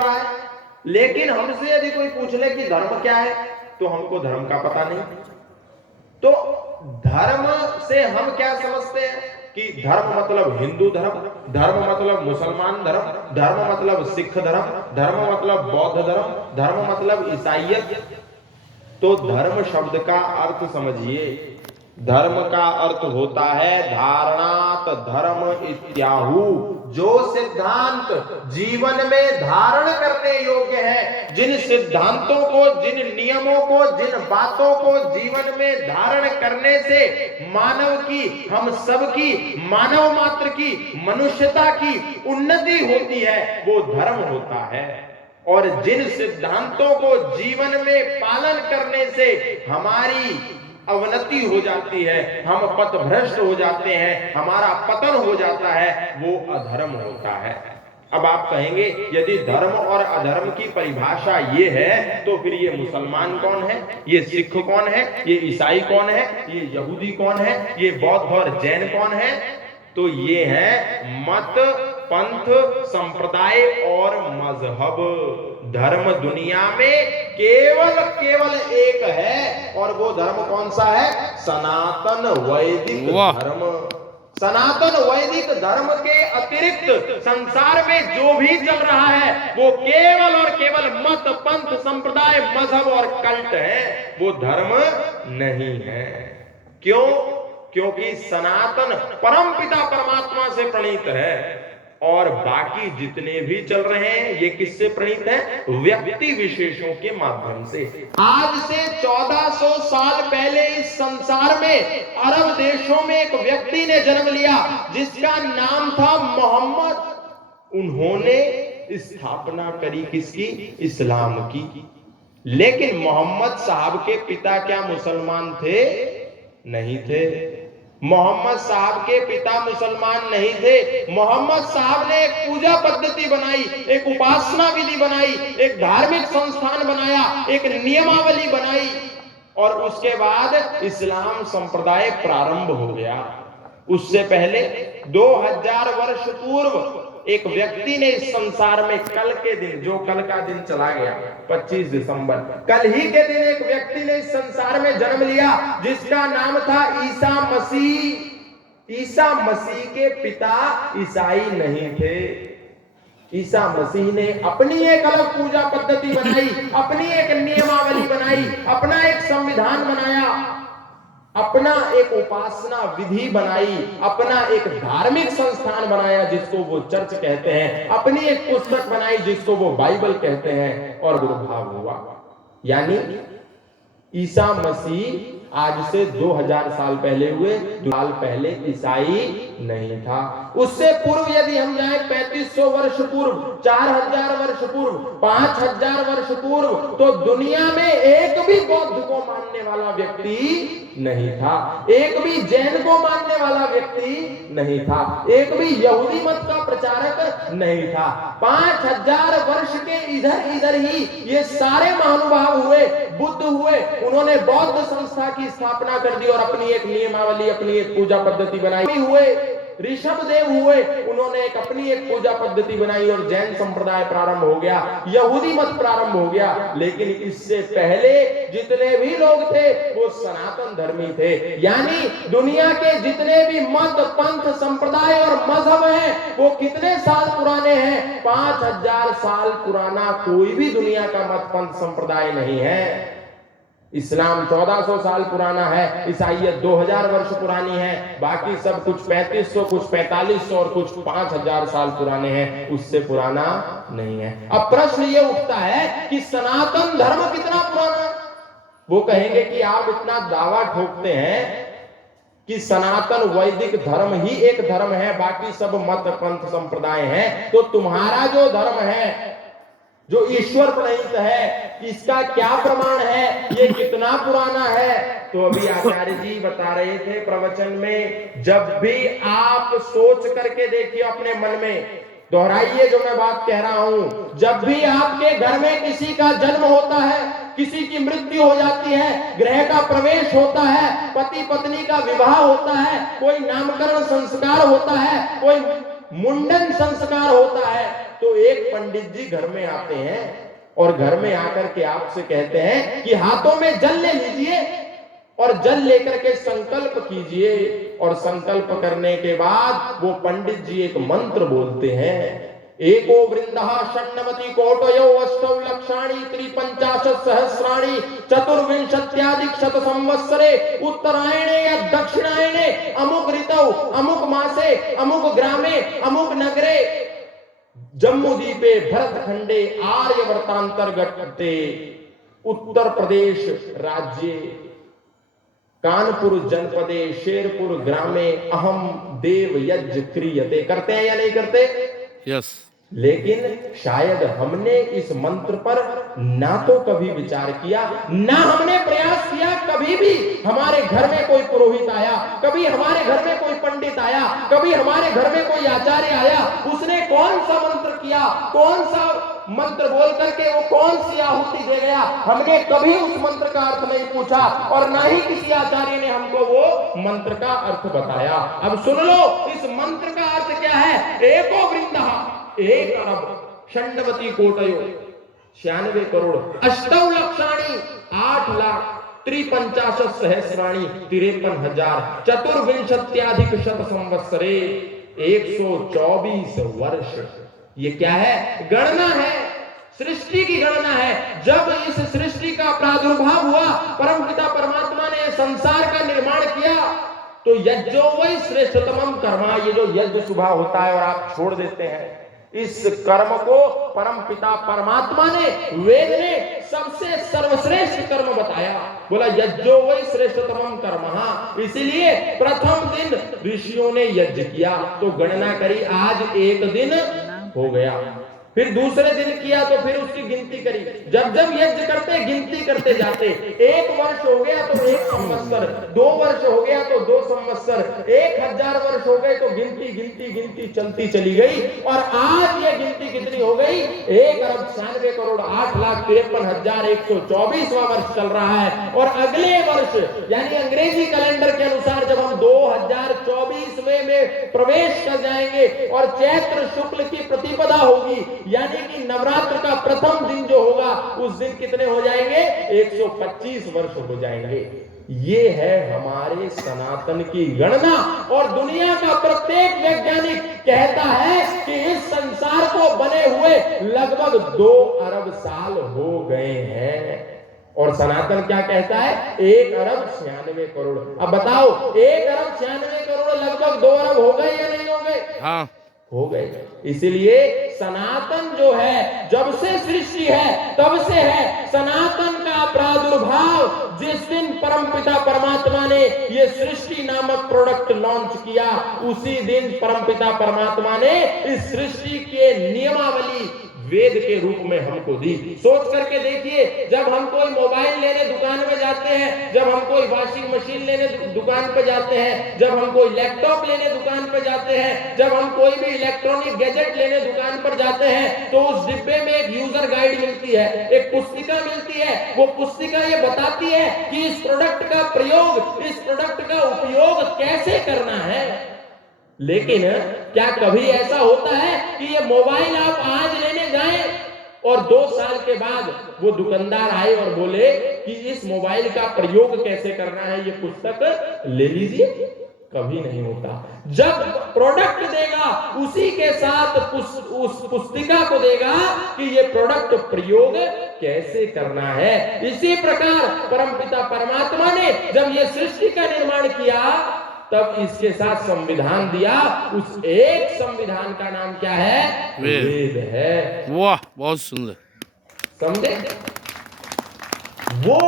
रहा है। लेकिन हमसे यदि कोई पूछ ले कि धर्म क्या है, तो हमको धर्म का पता नहीं। तो धर्म से हम क्या समझते हैं कि धर्म मतलब हिंदू धर्म, धर्म मतलब मुसलमान धर्म, धर्म मतलब सिख धर्म, धर्म मतलब बौद्ध धर्म, धर्म मतलब ईसाइयत। तो धर्म शब्द का अर्थ समझिए। धर्म का अर्थ होता है धारणात धर्म इत्याहु, जो सिद्धांत जीवन में धारण करने योग्य है, जिन सिद्धांतों को, जिन नियमों को, जिन बातों को जीवन में धारण करने से मानव की, हम सब की, मानव मात्र की, मनुष्यता की उन्नति होती है, वो धर्म होता है। और जिन सिद्धांतों को जीवन में पालन करने से हमारी अवनति हो जाती है, हम पथभ्रष्ट हो जाते हैं, हमारा पतन हो जाता है, वो अधर्म होता है। अब आप कहेंगे यदि धर्म और अधर्म की परिभाषा ये है, तो फिर ये मुसलमान कौन है, ये सिख कौन है, ये ईसाई कौन है, ये यहूदी कौन है, ये बौद्ध और जैन कौन है? तो ये है मत, पंथ, संप्रदाय और मजहब। धर्म दुनिया में केवल केवल एक है, और वो धर्म कौन सा है? सनातन वैदिक धर्म। सनातन वैदिक धर्म के अतिरिक्त संसार में जो भी चल रहा है वो केवल और केवल मत, पंथ, संप्रदाय, मजहब और कल्ट है, वो धर्म नहीं है। क्यों? क्योंकि सनातन परमपिता परमात्मा से प्रणीत है, और बाकी जितने भी चल रहे हैं ये किससे प्रणीत है? व्यक्ति विशेषों के माध्यम से। आज से 1400 साल पहले इस संसार में अरब देशों में एक व्यक्ति ने जन्म लिया जिसका नाम था मोहम्मद। उन्होंने स्थापना करी किसकी? इस्लाम की। लेकिन मोहम्मद साहब के पिता क्या मुसलमान थे? नहीं थे। मोहम्मद साहब के पिता मुसलमान नहीं थे। मोहम्मद साहब ने एक पूजा पद्धति बनाई, एक उपासना विधि बनाई, एक धार्मिक संस्थान बनाया, एक नियमावली बनाई, और उसके बाद इस्लाम संप्रदाय प्रारंभ हो गया। उससे पहले 2000 वर्ष पूर्व एक व्यक्ति ने इस संसार में कल के दिन, जो कल का दिन चला गया 25 दिसंबर, कल ही के दिन एक व्यक्ति ने इस संसार में जन्म लिया जिसका नाम था ईसा मसीह। ईसा मसीह के पिता ईसाई नहीं थे। ईसा मसीह ने अपनी एक अलग पूजा पद्धति बनाई, अपनी एक नियमावली बनाई, अपना एक संविधान बनाया, अपना एक उपासना विधि बनाई, अपना एक धार्मिक संस्थान बनाया जिसको वो चर्च कहते हैं, अपनी एक पुस्तक बनाई जिसको वो बाइबल कहते हैं, और दुर्भाव हुआ। यानी ईसा मसीह आज से 2000 साल पहले हुए, 2 साल पहले ईसाई नहीं था। उससे पूर्व यदि हम जाएं 3500 वर्ष पूर्व, 4000 वर्ष पूर्व, 5000 वर्ष पूर्व, तो दुनिया में एक भी बौद्ध को मानने वाला व्यक्ति नहीं था, एक भी जैन को मानने वाला व्यक्ति नहीं था, एक भी यहूदी मत का प्रचारक नहीं था। 5000 वर्ष के इधर इधर ही ये सारे महानुभाव हुए, बुद्ध हुए, उन्होंने बौद्ध संस्था की स्थापना कर दी और अपनी एक नियमावली, अपनी एक पूजा पद्धति बनाई। हुए ऋषभ देव हुए, उन्होंने एक अपनी एक पूजा पद्धति बनाई और जैन संप्रदाय प्रारंभ हो गया, यहूदी मत प्रारंभ हो गया। लेकिन इससे पहले जितने भी लोग थे वो सनातन धर्मी थे। यानी दुनिया के जितने भी मत, पंथ, संप्रदाय और मजहब हैं वो कितने साल पुराने हैं? 5000 साल पुराना कोई भी दुनिया का मत, पंथ, संप्रदाय नहीं है। इस्लाम 1400 साल पुराना है, ईसाइयत 2000 वर्ष पुरानी है, बाकी सब कुछ 3500, कुछ 4500 और कुछ 5000 साल पुराने हैं, उससे पुराना नहीं है। अब प्रश्न ये उठता है कि सनातन धर्म कितना पुराना है? वो कहेंगे कि आप इतना दावा ठोकते हैं कि सनातन वैदिक धर्म ही एक धर्म है, बाकी सब मत, पंथ, संप्रदाय हैं, तो तुम्हारा जो धर्म है, जो ईश्वर प्रणीत है, इसका क्या प्रमाण है? ये कितना पुराना है? तो अभी आचार्य जी बता रहे थे प्रवचन में, जब भी आप सोच करके देखिए अपने मन में, दोहराइए जो मैं बात कह रहा हूं, जब भी आपके घर में किसी का जन्म होता है, किसी की मृत्यु हो जाती है, गृह का प्रवेश होता है, पति पत्नी का विवाह होता है, कोई नामकरण संस्कार होता है, कोई मुंडन संस्कार होता है, तो एक पंडित जी घर में आते हैं और घर में आकर के आपसे कहते हैं कि हाथों में जल ले लीजिए और जल लेकर के संकल्प कीजिए, और संकल्प करने के बाद वो पंडित जी एक मंत्र बोलते हैं, एको वृंदः षण्णवति कोटयो अष्टौ लक्षाणि त्रिपंचाशत् सहस्राणि चतुर्विंशत्याधिक शत संवत्सरे उत्तरायणे या दक्षिणायणे अमुक ऋतौ अमुक मासे अमुक ग्रामे अमुक नगरे जम्मूद्वीपे भरतखंडे आर्यवर्तांतर्गते उत्तर प्रदेश राज्ये कानपुर जनपदे शेरपुर ग्रामे अहम देव यज्ञ क्रियते। करते हैं या नहीं करते? यस। लेकिन शायद हमने इस मंत्र पर ना तो कभी विचार किया, ना हमने प्रयास किया। कभी भी हमारे घर में कोई पुरोहित आया, कभी हमारे घर में कोई पंडित आया, कभी हमारे घर में कोई आचार्य आया, उसने कौन सा मंत्र किया, कौन सा मंत्र बोल करके वो कौन सी आहुति दे गया, हमने कभी उस मंत्र का अर्थ नहीं पूछा और ना ही किसी आचार्य ने हमको वो मंत्र का अर्थ बताया। अब सुन लो इस मंत्र का अर्थ क्या है। एको वृंदः, 1 अरब, षण्णवति कोटयो 96 करोड़, अष्टौ लक्षाणि 8 लाख, त्रिपंचाशत् सहस्राणि 53,000, चतुर्विंशत्याधिक शत संवत्सरे 124 वर्ष। ये क्या है? गणना है, सृष्टि की गणना है। जब इस सृष्टि का प्रादुर्भाव हुआ, परमपिता परमात्मा ने संसार का निर्माण किया, तो यज्ञो वै श्रेष्ठतमम कर्मा, ये जो यज्ञ सुबह होता है और आप छोड़ देते हैं, इस कर्म को परमपिता परमात्मा ने, वेद ने सबसे सर्वश्रेष्ठ कर्म बताया। बोला यज्ञो वै श्रेष्ठतमम कर्मः। इसीलिए प्रथम दिन ऋषियों ने यज्ञ किया, तो गणना करी, आज एक दिन हो गया। फिर दूसरे दिन किया तो फिर उसकी गिनती करी। जब जब यज्ञ करते गिनती करते जाते, 1 वर्ष हो गया तो 1 संवत्सर, 2 वर्ष हो गया तो 2 संवत्सर, 1000 वर्ष हो गए तो गिनती गिनती गिनती चलती चली गई। और आज ये गिनती कितनी हो गई? 1 अरब 96 करोड़ 8 लाख 53,124वां वर्ष चल रहा है। और अगले वर्ष यानी अंग्रेजी कैलेंडर के अनुसार जब हम 2024वें में प्रवेश कर जाएंगे और चैत्र शुक्ल की प्रतिपदा होगी, यानी कि नवरात्र का प्रथम दिन जो होगा, उस दिन कितने हो जाएंगे? 125 वर्ष हो जाएंगे। ये है हमारे सनातन की गणना। और दुनिया का प्रत्येक वैज्ञानिक कहता है कि इस संसार को बने हुए लगभग 2 अरब साल हो गए हैं। और सनातन क्या कहता है? 1 अरब 96 करोड़। अब बताओ 1 अरब 96 करोड़ लगभग 2 अरब हो गए या नहीं हो गए? हाँ, हो गए। इसीलिए सनातन जो है, जब से सृष्टि है तब से है। सनातन का प्रादुर्भाव जिस दिन परमपिता परमात्मा ने ये सृष्टि नामक प्रोडक्ट लॉन्च किया, उसी दिन परमपिता परमात्मा ने इस सृष्टि के नियमावली वेद के रूप में हमको दी। सोच करके देखिए, जब हम कोई मोबाइल लेने दुकान में जाते हैं, जब हम कोई वॉशिंग मशीन लेने दुकान पे जाते हैं, जब हम कोई लैपटॉप लेने दुकान पे जाते हैं, जब हम कोई भी इलेक्ट्रॉनिक गैजेट लेने दुकान पर जाते हैं, तो उस डिब्बे में एक यूजर गाइड मिलती है, एक पुस्तिका मिलती है। वो पुस्तिका ये बताती है कि इस प्रोडक्ट का प्रयोग, इस प्रोडक्ट का उपयोग कैसे करना है। लेकिन क्या कभी ऐसा होता है कि ये मोबाइल आप आज लेने जाएं और 2 साल के बाद वो दुकानदार आए और बोले कि इस मोबाइल का प्रयोग कैसे करना है, ये पुस्तक ले लीजिए? कभी नहीं होता। जब प्रोडक्ट देगा उसी के साथ उस पुस्तिका को देगा कि ये प्रोडक्ट प्रयोग कैसे करना है। इसी प्रकार परमपिता परमात्मा ने जब ये सृष्टि का निर्माण किया, तब इसके साथ संविधान दिया। उस एक संविधान का नाम क्या है? वेद है। वाह, बहुत सुंदर। समझे? वो